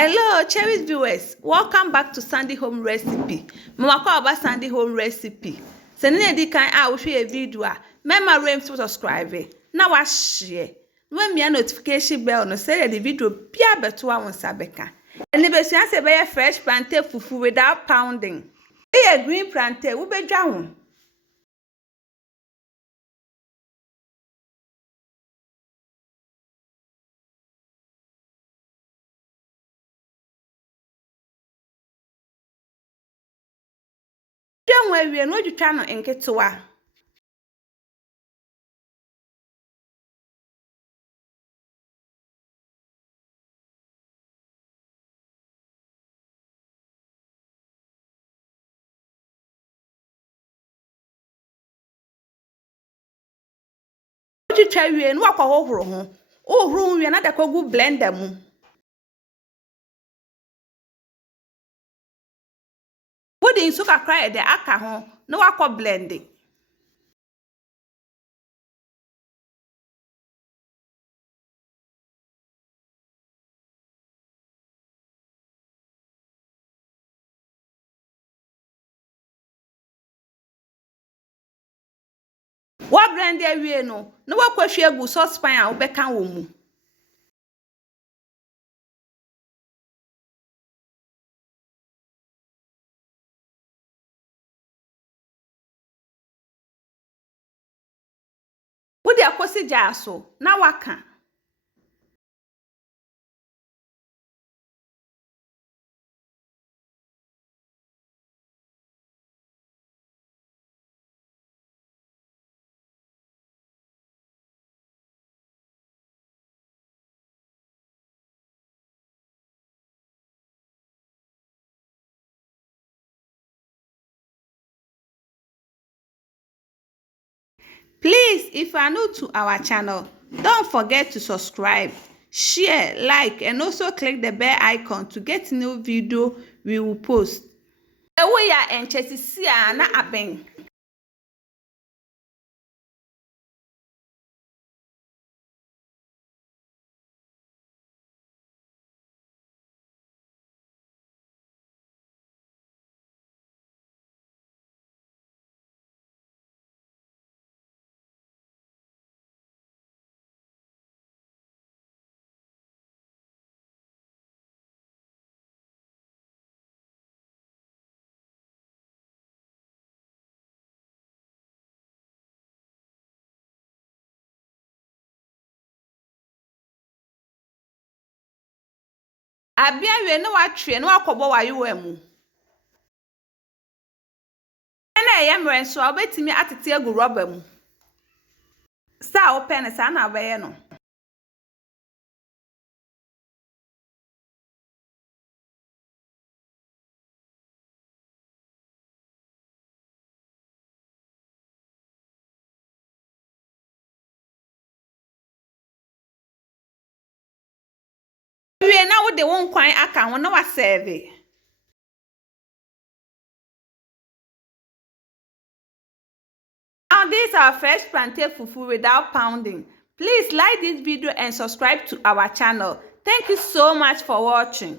Hello, cherished viewers. Welcome back to Sandy Home Recipe. Mama kwa about Sandy Home Recipe. Sending di kan a wo hwe video a mema rem to subscribe. Na wa share. When me notification bell no say the video bia beto a won sabeka. Eni be suan se be fresh plantain fufu without pounding. E green plantain wo bedwa ho. Dem wa wie no dwetwa no enketewa. Twitwa wie no akwahohoro ho. Ohuru wie na dakogu blender mu. Wodi nso kakra e de aka ho na wakọ blending. What blend we no wakọ hwe egu saucepan a obeka wo mu. Wodi akosi jaaso na waka. Please, if you are new to our channel, don't forget to subscribe, share, like, and also click the bell icon to get new video we will post. Ewe ya enchesi na aben. Abia we no watwe no akobo wayewa mu. Na eyemre nso obetimi atete agu rubber mu. Sa open sa na abaye no. We na wo de won kwan aka ho na wa serve. Now this is our fresh plantain fufu without pounding. Please like this video and subscribe to our channel. Thank you so much for watching.